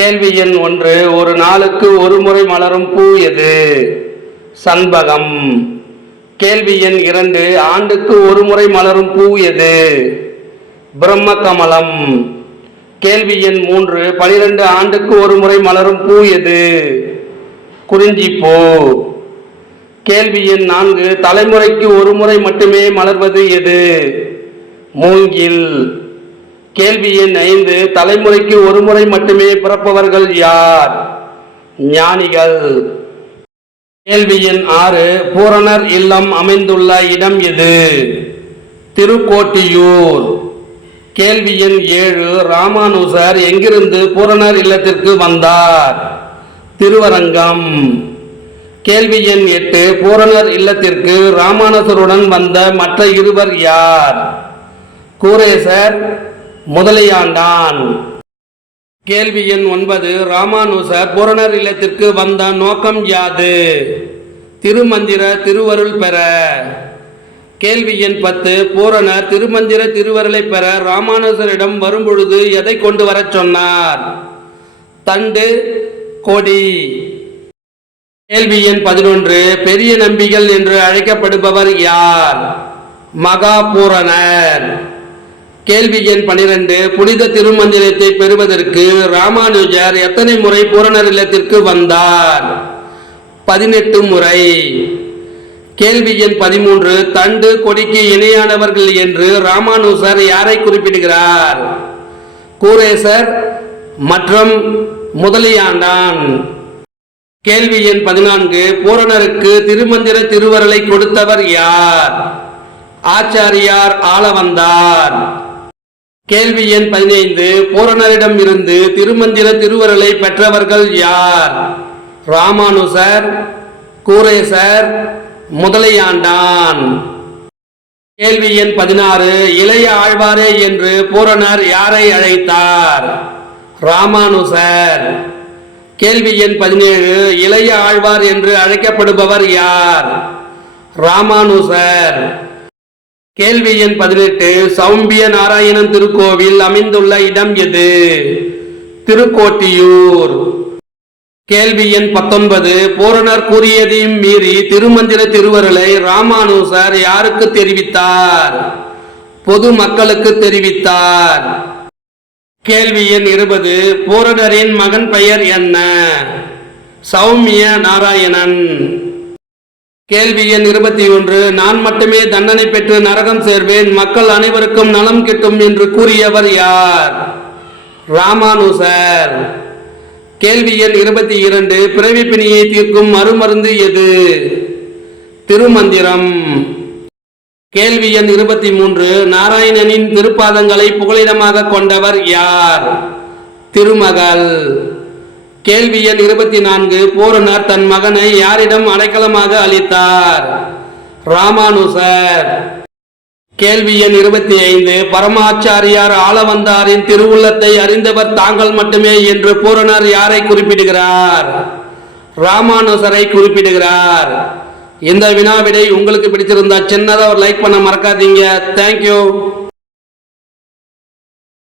கேள்வி எண் 1. ஒரு நாளுக்கு ஒரு முறை மலரும் பூ எது? சண்பகம். கேள்வி எண் 2. ஆண்டுக்கு ஒரு முறை மலரும் பூ எது? பிரம்ம கமலம். கேள்வி எண் 3. 12 ஆண்டுக்கு ஒரு முறை மலரும் பூ எது? குறிஞ்சிப்பூ. கேள்வி எண் 4. தலைமுறைக்கு ஒரு முறை மட்டுமே மலர்வது எது? மூங்கில். கேள்வி எண் 5. தலைமுறைக்கு ஒரு முறை மட்டுமே பிறப்பவர்கள் யார்? ஞானிகள். கேள்வி எண் 6. பூரணர் இல்லம் அமைந்துள்ள இடம் எது? திருக்கோட்டியூர். கேள்வி எண் 7. ராமானுசர் எங்கிருந்து பூரணர் இல்லத்திற்கு வந்தார்? திருவரங்கம். கேள்வி எண் 8. பூரணர் இல்லத்திற்கு ராமானுசருடன் வந்த மற்ற இருவர் யார்? கூரேசர், முதலியாண்டான். கேள்வி எண் 9. ராமானுசர் பூரணர் இல்லத்திற்கு வந்த நோக்கம் யாது? திருமந்திர திருவருள் பெற. கேள்வி எண் 10. பூரணர் திருமந்திர திருவருளை பெற ராமானுசரிடம் வரும்பொழுது எதை கொண்டு வரச் சொன்னார்? தண்டு, கொடி. கேள்வி எண் 11. பெரிய நம்பிகள் என்று அழைக்கப்படுபவர் யார்? மகாபூரணர். கேள்வி எண் 12. புனித திருமந்திரத்தை பெறுவதற்கு ராமானுஜர் எத்தனை முறை பூரணர் இல்லத்திற்கு வந்தார்? 18 முறை. கேள்வி எண் 13. தண்டு, கொடிக்கு இணையானவர்கள் என்று ராமானுஜர் யாரை குறிப்பிடுகிறார்? கூரேசர் மற்றும் முதலியாண்டான். கேள்வி எண் 14. பூரணருக்கு திருமந்திர திருவருளை கொடுத்தவர் யார்? ஆச்சாரியார் ஆளவந்தார். கேள்வி எண் 15. பூரணரிடம் இருந்து திருமந்திர திருவருளை பெற்றவர்கள் யார்? ராமானுசர், கூரேசர், முதலியாண்டான். கேள்வி எண் 16. இளைய ஆழ்வாரே என்று பூரணர் யாரை அழைத்தார்? ராமானுசர். கேள்வி எண் 17. இளைய ஆழ்வார் என்று அழைக்கப்படுபவர் யார்? ராமானுசர். கேள்வி எண் 18. சௌம்பிய நாராயணன் திருக்கோவில் அமைந்துள்ள இடம் எது? திருக்கோட்டியூர். கேள்வி எண் 19. பூரணர் கூறியதையும் மீறி திருமந்திர திருவருளை ராமானுசர் யாருக்கு தெரிவித்தார்? பொது மக்களுக்கு தெரிவித்தார். கேள்வி எண் 20. பூரணரின் மகன் பெயர் என்ன? சௌமிய நாராயணன். கேள்வி எண் 21. நான் மட்டுமே தண்டனை பெற்று நரகம் சேர்வேன், மக்கள் அனைவருக்கும் நலம் கிட்டும் என்று கூறியவர் யார்? ராமானுசர். கேள்வி எண் 22. பிறவி பிணியை தீர்க்கும் மறுமருந்து எது? திருமந்திரம். கேள்வி எண் 23. நாராயணனின் திருப்பாதங்களை புகலிடமாக கொண்டவர் யார்? திருமகள். கேள்வி எண் 24. பூரணர் தன் மகனை யாரிடம் அடைக்கலமாக அளித்தார்? ராமானுசர். கேள்வி எண் 25. பரமாச்சாரியார் ஆளவந்தாரின் திருவுள்ளத்தை அறிந்தவர் தாங்கள் மட்டுமே என்று பூரணர் யாரை குறிப்பிடுகிறார்? ராமானுசரை குறிப்பிடுகிறார். இந்த வினாவிடை உங்களுக்கு பிடிச்சிருந்தா சின்னதாக ஒரு லைக் பண்ண மறக்காதீங்க. தேங்க்யூ.